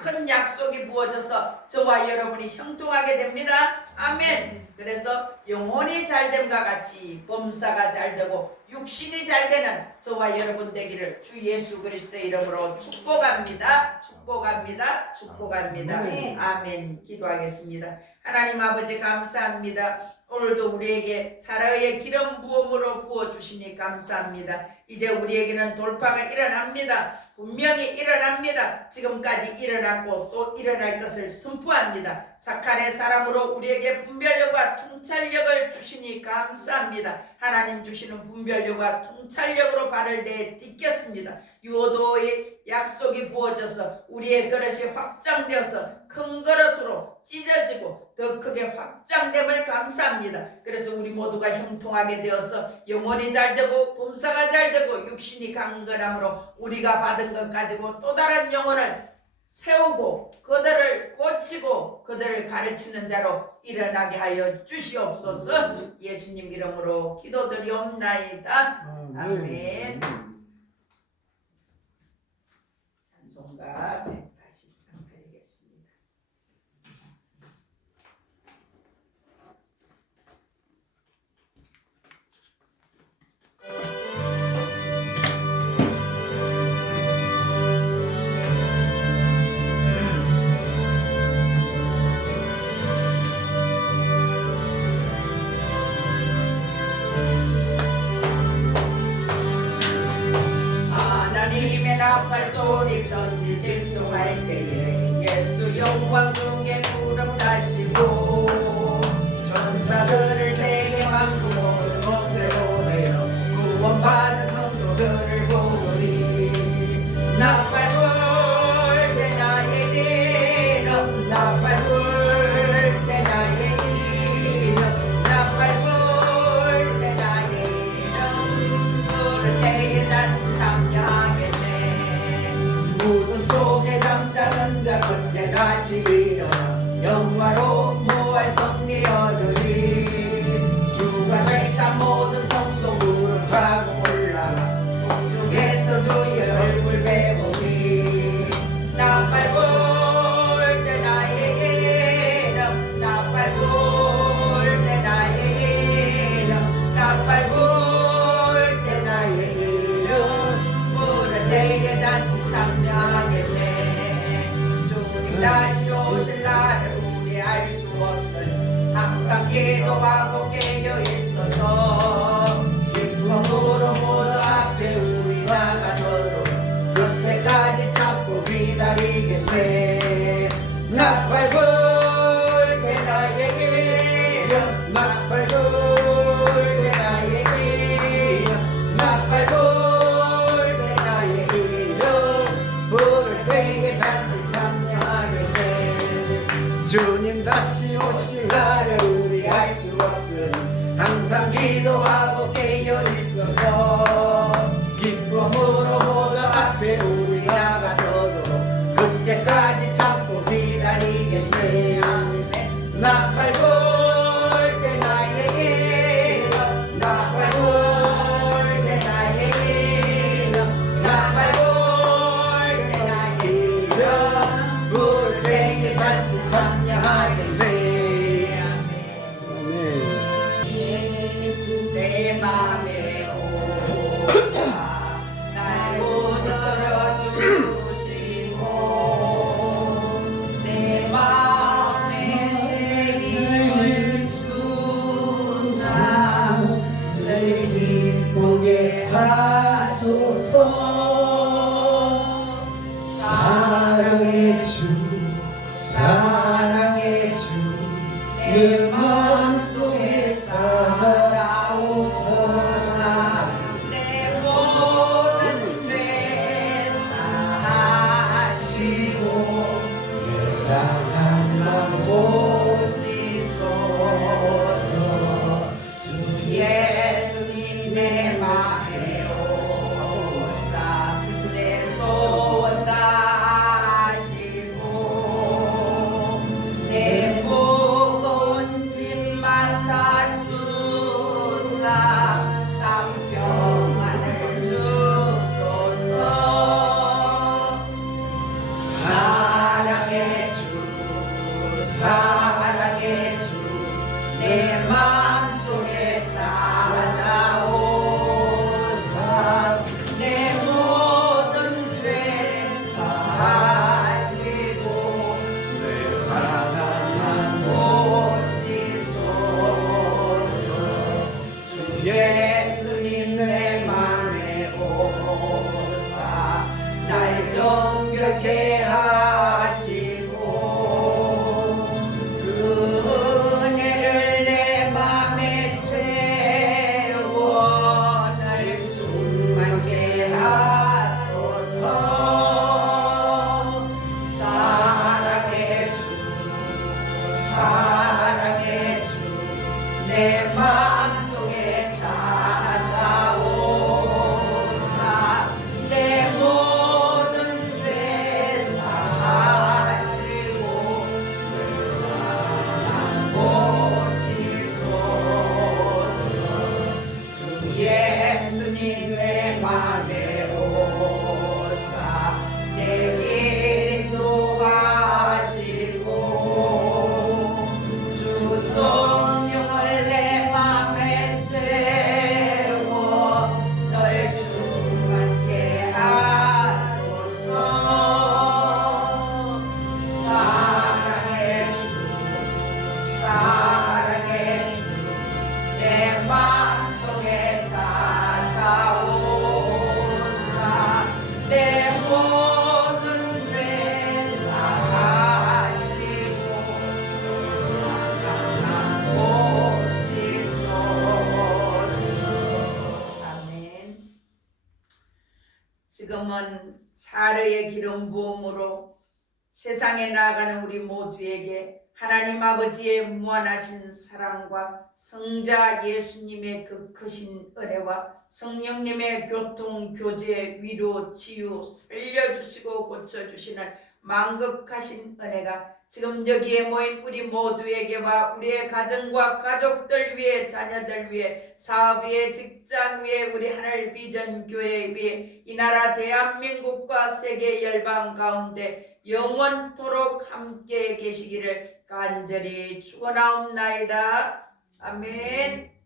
큰 약속이 부어져서 저와 여러분이 형통하게 됩니다. 아멘. 그래서 영혼이 잘됨과 같이 범사가 잘되고 육신이 잘되는 저와 여러분 되기를 주 예수 그리스도의 이름으로 축복합니다. 축복합니다. 축복합니다. 아멘. 기도하겠습니다. 하나님 아버지 감사합니다. 오늘도 우리에게 사라의 기름 부음으로 부어주시니 감사합니다. 이제 우리에게는 돌파가 일어납니다. 분명히 일어납니다. 지금까지 일어났고 또 일어날 것을 선포합니다. 사칼의 사람으로 우리에게 분별력과 통찰력을 주시니 감사합니다. 하나님 주시는 분별력과 통찰력으로 발을 내에 딛겠습니다. 요도의 약속이 부어져서 우리의 그릇이 확장되어서 큰 그릇으로 찢어지고 더 크게 확장됨을 감사합니다. 그래서 우리 모두가 형통하게 되어서 영혼이 잘되고 범사가 잘되고 육신이 강건함으로 우리가 받은 것 가지고 또 다른 영혼을 세우고 그들을 고치고 그들을 가르치는 자로 일어나게 하여 주시옵소서. 예수님 이름으로 기도드리옵나이다. 아멘. 찬송가 183 드리겠습니다. 하나님의 나팔 소리 전지 진동할 때에 예수 영광 중에 구름 다시고 전사들을 세계 만국 모든 곳에 보내어 구원받은 성도들을 보으리. 나팔 불 때 나의 이름 나팔 불 때 나의 이름 나팔 불 때 나의 이름 부를 때에 단지 참여하겠네. 무덤 속에 잠자는 자 그때 다시 일어나 영화로운 부활 승리 얻으리. 주가 될까 모든 성도 무릎 타고 올라가 공중에서 주의 얼굴 배우리. 나팔 불 때 나의 이름 나팔 불 때 나의 이름 나팔 불 때 나의 이름 부를 때에 단지 참여하겠네. 주님 다시 오실 날을 우리 알 수 없으니 항상 기도하고 깨어 있어서 기쁨으로 모두 앞에 우리 나가서도 그때까지 참고 기다리겠네. 나팔 불 때 나의 이름 나팔 불 때 나의 이름 나팔 불 때 나의 이름 부를 때에 잔뜩 참여하겠네. 주님 다시 오실 날을 우리 알 수 없으니 항상 기도하고 깨어 있어서 기쁨으로 모두 앞에 우리 나가서도 그때까지 참고 기다리겠네. 나팔 불 때 나의 이름 나팔 불 때 나의 이름 나팔 불 때 나의 이름 부를 때에 잔치 참여하겠네. 예수 내 맘에 오사 날 붙들어 주시고 내 맘에 상만 고치소서. 주 예수님 내 맘에 오사 내 소원 다하시고 내 무거운 짐 맡아주사 참 평안을 주소서. 사랑의 주 사랑의 주 내 마음속에 찾아오사 내 모든 죄 사하시고 내 사랑만 고치소서. 주 예수님 내 맘에 오사 날 정결케 하시고 그 은혜를 내 맘에 채워 날 충만케 하소서. 사랑의 주 사랑의 주 내 마음속에 찾아오사 내 모든 죄 사하시고 내 사랑 고치소서. 주 예수님 내 맘에 오사 내 길 인도하시고 주 성령을 내 맘에 채워 널 충만케 하소서. 사랑의 주 사랑의 주 내 마음속에 찾아오사 내 모든 죄 사하시고 사랑만 고치소서. 아멘. 지금은 사르의 기름 부음으로 세상에 나아가는 우리 모두에게 하나님 아버지의 무한하신 사랑과 성자 예수님의 그 크신 은혜와 성령님의 교통, 교제, 위로, 치유, 살려주시고 고쳐주시는 만극하신 은혜가 지금 여기에 모인 우리 모두에게와 우리의 가정과 가족들 위해 자녀들 위해 사업 위해 직장 위해 우리 하늘 비전 교회 위해 이 나라 대한민국과 세계 열방 가운데 영원토록 함께 계시기를 간절히 축원하옵나이다. 아멘.